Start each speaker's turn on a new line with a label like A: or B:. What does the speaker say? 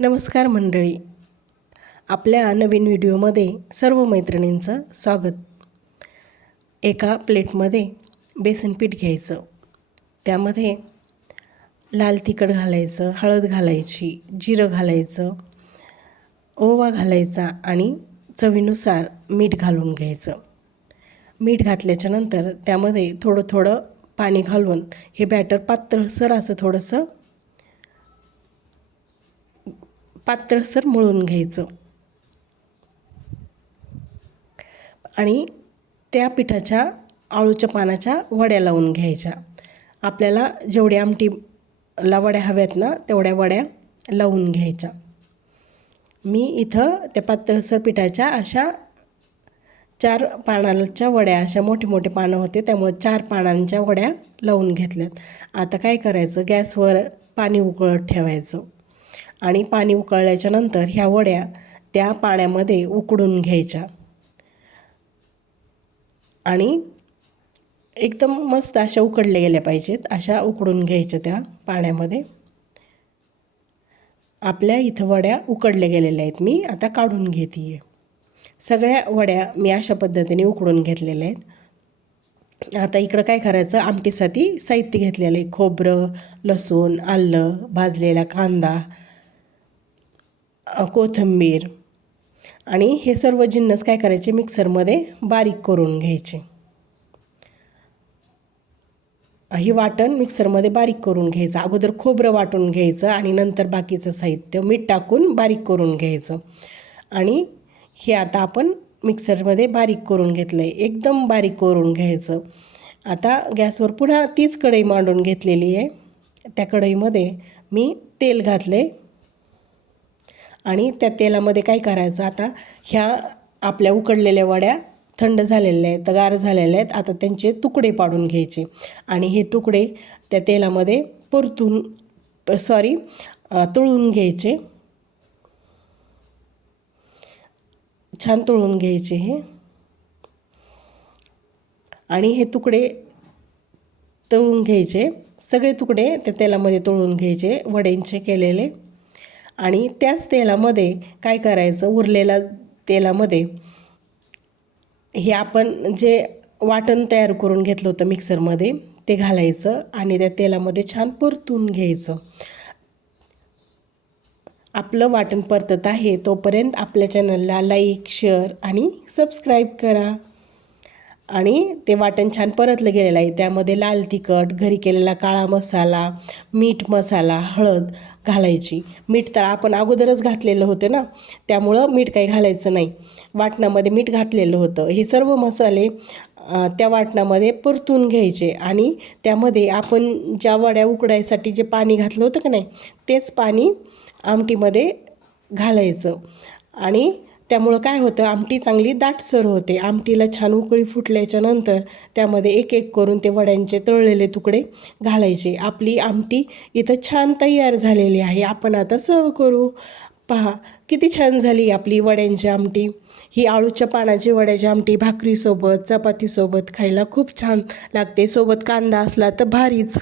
A: नमस्कार मंडळी. आपल्या नवीन व्हिडिओमध्ये सर्व मैत्रिणींचं स्वागत. एका प्लेटमध्ये बेसन पीठ घ्यायचं. त्यामध्ये लाल तिखट घालायचं हळद घालायची जिरं घालायचं ओवा घालायचा आणि चवीनुसार मीठ घालून घ्यायचं. मीठ घातल्याच्यानंतर त्यामध्ये थोडं थोडं पाणी घालून हे बॅटर पातळसर असं थोडंसं पातळसर मळून घ्यायचं. आणि त्या पिठाच्या आळूच्या पानाच्या वड्या लावून घ्यायच्या. आपल्याला जेवढ्या आमटीला वड्या हव्यात ना तेवढ्या वड्या लावून घ्यायच्या. मी इथं त्या पातळसर पिठाच्या अशा चार पानाच्या वड्या अशा मोठे मोठे पानं होते त्यामुळे चार पानांच्या वड्या लावून घेतल्यात. आता काय करायचं? गॅसवर पाणी उकळत ठेवायचं. आणि पाणी उकळल्याच्या नंतर ह्या वड्या त्या पाण्यामध्ये उकडून घ्यायच्या. आणि एकदम मस्त अशा उकडल्या गेल्या पाहिजेत अशा उकडून घ्यायच्या त्या पाण्यामध्ये. आपल्या इथं वड्या उकडल्या गेलेल्या आहेत मी आता काढून घेते आहे सगळ्या वड्या मी अशा पद्धतीने उकडून घेतलेल्या आहेत. आता इकडं काय करायचं आमटीसाठी साहित्य घेतलेलं आहे खोबरं लसूण आलं भाजलेला कांदा कोथिंबीर. आणि हे सर्व जिन्नस काय करायचे? मिक्सरमध्ये बारीक करून घ्यायचे. ही वाटण मिक्सरमध्ये बारीक करून घ्यायचं. अगोदर खोबरं वाटून घ्यायचं आणि नंतर बाकीचं साहित्य मीठ टाकून बारीक करून घ्यायचं. आणि हे आता आपण मिक्सरमध्ये बारीक करून घेतलं आहे एकदम बारीक करून घ्यायचं. आता गॅसवर पुन्हा तीच कढई मांडून घेतलेली आहे. त्या कढईमध्ये मी तेल घातलं आहे आणि त्या तेलामध्ये काय करायचं? आता ह्या आपल्या उकडलेल्या वड्या थंड झालेल्या आहेत गार झालेल्या आहेत. आता त्यांचे तुकडे पाडून घ्यायचे. आणि हे तुकडे त्या तेलामध्ये परतून सॉरी तळून घ्यायचे. छान तळून घ्यायचे हे. आणि हे तुकडे तळून घ्यायचे. सगळे तुकडे त्या तेलामध्ये तळून घ्यायचे वड्यांचे केलेले. आणि त्याच तेलामध्ये काय करायचं? उरलेल्या तेलामध्ये हे आपण जे वाटण तयार करून घेतलं होतं मिक्सरमध्ये ते घालायचं आणि त्या तेलामध्ये छान परतून घ्यायचं. आपलं वाटण परतत आहे तोपर्यंत आपल्या चॅनलला लाईक शेअर आणि सबस्क्राईब करा. आणि ते वाटण छान परतलं गेलेलं आहे. त्यामध्ये लाल तिखट घरी केलेला काळा मसाला मीठ मसाला हळद घालायची. मीठ तर आपण अगोदरच घातलेलं होतं ना त्यामुळं मीठ काही घालायचं नाही. वाटणामध्ये मीठ घातलेलं होतं. हे सर्व मसाले त्या वाटणामध्ये परतून घ्यायचे आणि त्यामध्ये आपण ज्या वड्या उकडायसाठी जे पाणी घातलं होतं का नाही तेच पाणी आमटीमध्ये घालायचं. आणि त्यामुळं काय होतं आमटी चांगली दाटसर होते. आमटीला छान उकळी फुटल्याच्या नंतर त्यामध्ये एक एक करून ते वड्यांचे तळलेले तुकडे घालायचे. आपली आमटी इथं छान तयार झालेली आहे. आपण आता सर्व करू. पहा किती छान झाली आपली वड्यांची आमटी. ही आळूच्या पानाची वड्याची आमटी भाकरीसोबत चपातीसोबत खायला खूप छान लागते. सोबत कांदा असला तर भारीच.